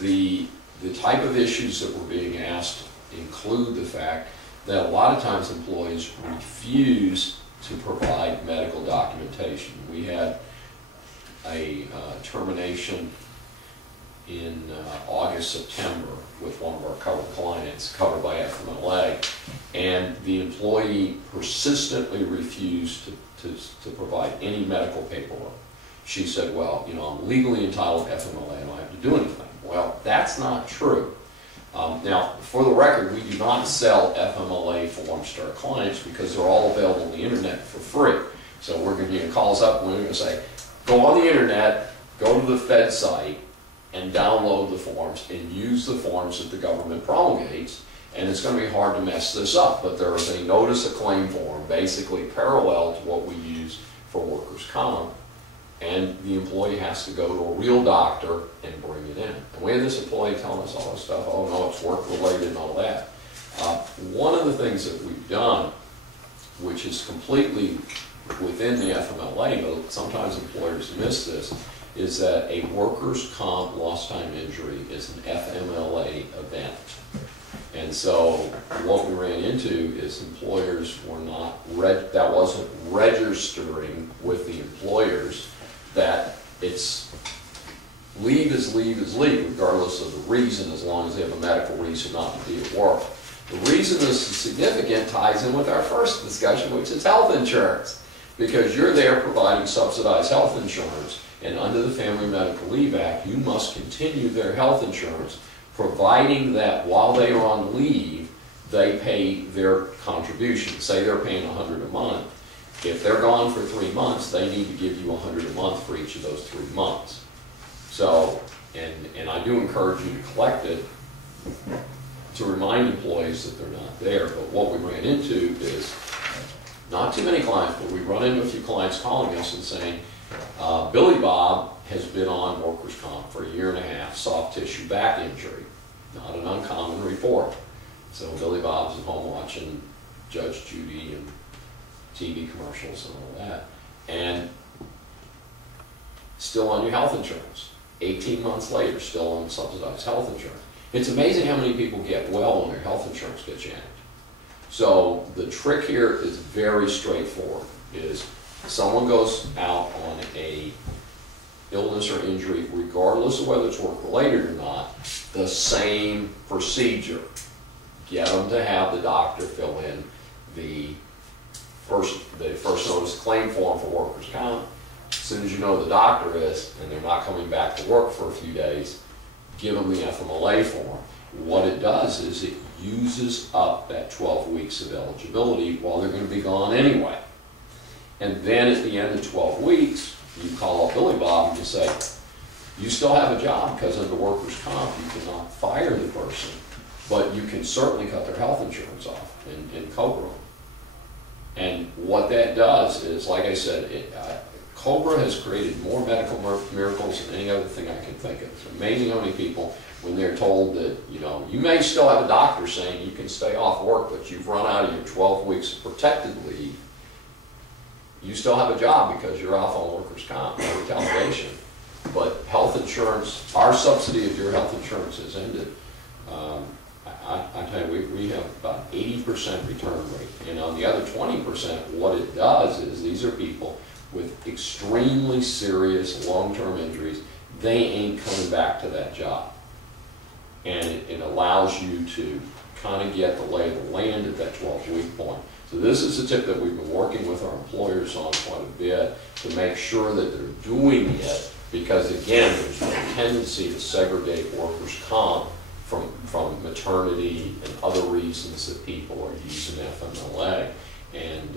the type of issues that were being asked include the fact that a lot of times employees refuse to provide medical documentation. We had a termination in August, September with one of our covered clients covered by FMLA, and the employee persistently refused to provide any medical paperwork. She said, well, you know, I'm legally entitled to FMLA, I don't have to do anything. Well, that's not true. Now, for the record, we do not sell FMLA forms to our clients because they're all available on the internet for free. So we're going to call us up and we're going to say, go on the internet, go to the Fed site, and download the forms and use the forms that the government promulgates, and it's going to be hard to mess this up. But there is a notice of claim form, basically parallel to what we use for workers' comp, and the employee has to go to a real doctor and bring it in. And we had this employee telling us all this stuff, oh no, it's work-related and all that. One of the things that we've done, which is completely within the FMLA, but sometimes employers miss this, is that a workers' comp lost time injury is an FMLA event. And so what we ran into is employers were not, that wasn't registering with the employers that it's leave is leave is leave, regardless of the reason, as long as they have a medical reason not to be at work. The reason this is significant ties in with our first discussion, which is health insurance. Because you're there providing subsidized health insurance, and under the Family Medical Leave Act, you must continue their health insurance, providing that while they are on leave, they pay their contribution. Say they're paying $100 a month. If they're gone for 3 months, they need to give you $100 a month for each of those 3 months. So, and I do encourage you to collect it to remind employees that they're not there. But what we ran into is, not too many clients, but we run into a few clients calling us and saying, Billy Bob has been on workers' comp for 1.5 years, soft tissue back injury, not an uncommon report. So Billy Bob's at home watching Judge Judy and TV commercials and all that, and still on your health insurance. 18 months later, still on subsidized health insurance. It's amazing how many people get well when their health insurance gets yanked. So the trick here is very straightforward, is someone goes out on a illness or injury, regardless of whether it's work-related or not, the same procedure. Get them to have the doctor fill in the first notice claim form for workers' comp. As soon as you know who the doctor is and they're not coming back to work for a few days, give them the FMLA form. What it does is it uses up that 12 weeks of eligibility while they're going to be gone anyway. And then at the end of 12 weeks, you call up Billy Bob and you say, you still have a job because under workers' comp you cannot fire the person, but you can certainly cut their health insurance off and COBRA them. And what that does is, like I said, COBRA has created more medical miracles than any other thing I can think of. It's amazing how many people, when they're told that, you know, you may still have a doctor saying you can stay off work, but you've run out of your 12 weeks of protected leave, you still have a job because you're off on workers' comp, no retaliation. But health insurance, our subsidy of your health insurance has ended. I tell you, we have about 80% return rate. And on the other 20%, what it does is these are people with extremely serious long-term injuries. They ain't coming back to that job. And it allows you to kind of get the lay of the land at that 12-week point. So this is a tip that we've been working with our employers on quite a bit to make sure that they're doing it, because again, there's a tendency to segregate workers' comp from maternity and other reasons that people are using FMLA. And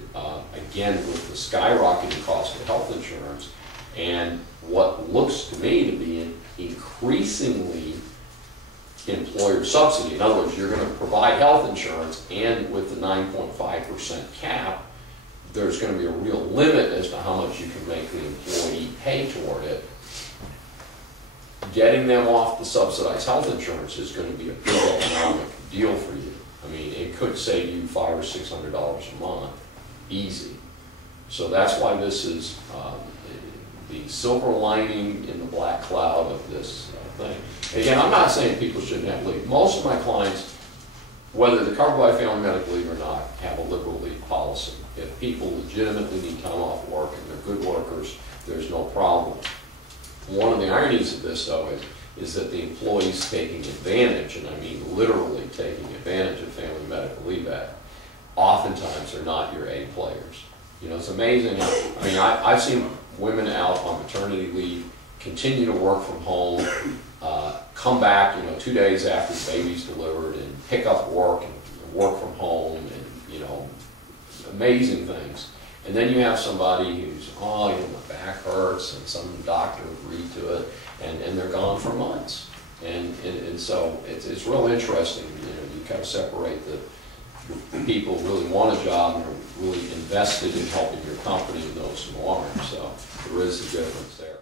again, with the skyrocketing cost of health insurance and what looks to me to be an increasingly employer subsidy. In other words, you're going to provide health insurance, and with the 9.5% cap, there's going to be a real limit as to how much you can make the employee pay toward it. Getting them off the subsidized health insurance is going to be a big economic deal for you. I mean, it could save you $500 or $600 a month, easy. So that's why this is the silver lining in the black cloud of this thing. Again, I'm not saying people shouldn't have leave. Most of my clients, whether they're covered by family medical leave or not, have a liberal leave policy. If people legitimately need time off work and they're good workers, there's no problem. One of the ironies of this, though, is that the employees taking advantage, and I mean literally taking advantage of Family Medical Leave Act, oftentimes are not your A players. You know, it's amazing. I mean, I've seen women out on maternity leave continue to work from home, come back, 2 days after the baby's delivered, and pick up work and work from home, and amazing things. And then you have somebody who's, my back hurts, and some doctor agreed to it, and they're gone for months. And so it's real interesting. You kind of separate the people who really want a job and are really invested in helping your company and those who aren't. So there is a difference there.